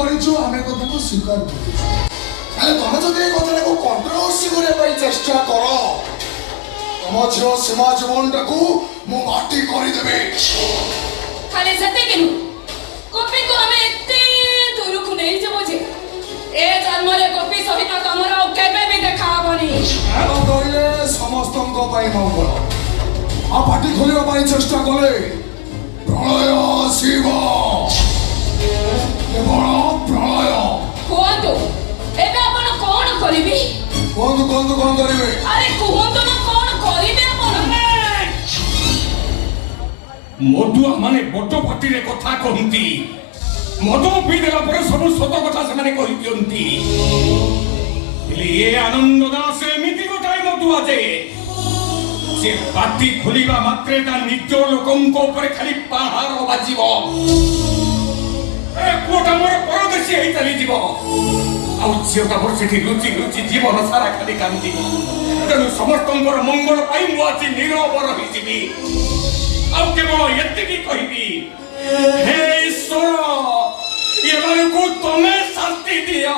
କରିଛୁ ଆମେ କଥାକୁ ସ୍ୱୀକାର କରୁଛୁ। ହେଲେ ତମେ ଯଦି ଏ କଥାଟାକୁ କଣ୍ଟ୍ରୋଭର୍ସି କରିବା ପାଇଁ ଚେଷ୍ଟା କର ତମ ଝିଅ ସୀମା ଜୀବନଟାକୁ ମୁଁ ମାଟି କରିଦେବି। ଖାଲି ସେତିକି ନୁହଁ, ଗୋପୀକୁ ଆମେ ଏତେ ଦୂରକୁ ନେଇଯିବୁ ଯେ ଏ ଜନ୍ମରେ ଗୋପୀ ସହିତ ତମର ଆଉ କେବେ ବି ଦେଖା ହବନି। କହିଲେ ସମସ୍ତଙ୍କ ପାଇଁ ମଙ୍ଗଳ। ଆଉ ପାଟି ଖୋଲିବା ପାଇଁ ଚେଷ୍ଟା କଲେ ପ୍ରଳୟ ଆସିବ, କେବଳ ପ୍ରଳୟ। କୁହନ୍ତୁ ଏବେ ଆପଣ କଣ କରିବେ? କୁହନ୍ତୁ କୁହନ୍ତୁ କଣ କରିବେ? ଆରେ କୁହନ୍ତୁ ନା କଣ କରିବେ ଆପଣ? ମଦୁଆ ମାନେ ବଟ ପାଟିରେ କଥା କହନ୍ତି, ମଦ ପିଇ ଦେଲା ପରେ ସବୁ ସତ କଥା ସେମାନେ କହିଦିଅନ୍ତି। ହେଲେ ଏ ଆନନ୍ଦ ଦାସ ଏମିତି ଗୋଟାଏ ମଦୁଆ ଯେ ସେ ପାଟି ଖୋଲିବା ମାତ୍ରେ ତା ନିଜ ଲୋକଙ୍କ ଉପରେ ଖାଲି ପାହାର ବାଜିବ। ପୁଅଟା ମୋର ପରଦେଶୀ ହେଇ ଚାଲିଯିବ, ଆଉ ଝିଅଟା ମୋର ସେଠି ଲୁଚି ଲୁଚି ଜୀବନ ସାରା ଖାଲି କାନ୍ଦିବ। ତେଣୁ ସମସ୍ତଙ୍କର ମଙ୍ଗଳ ପାଇଁ ମୁଁ ଆଜି ନୀରବ ରହିଯିବି, ଆଉ କେବଳ ଏତିକି କହିବି, ହେ ଈଶ୍ୱର ଏମାନଙ୍କୁ ତମେ ଶାନ୍ତି ଦିଅ।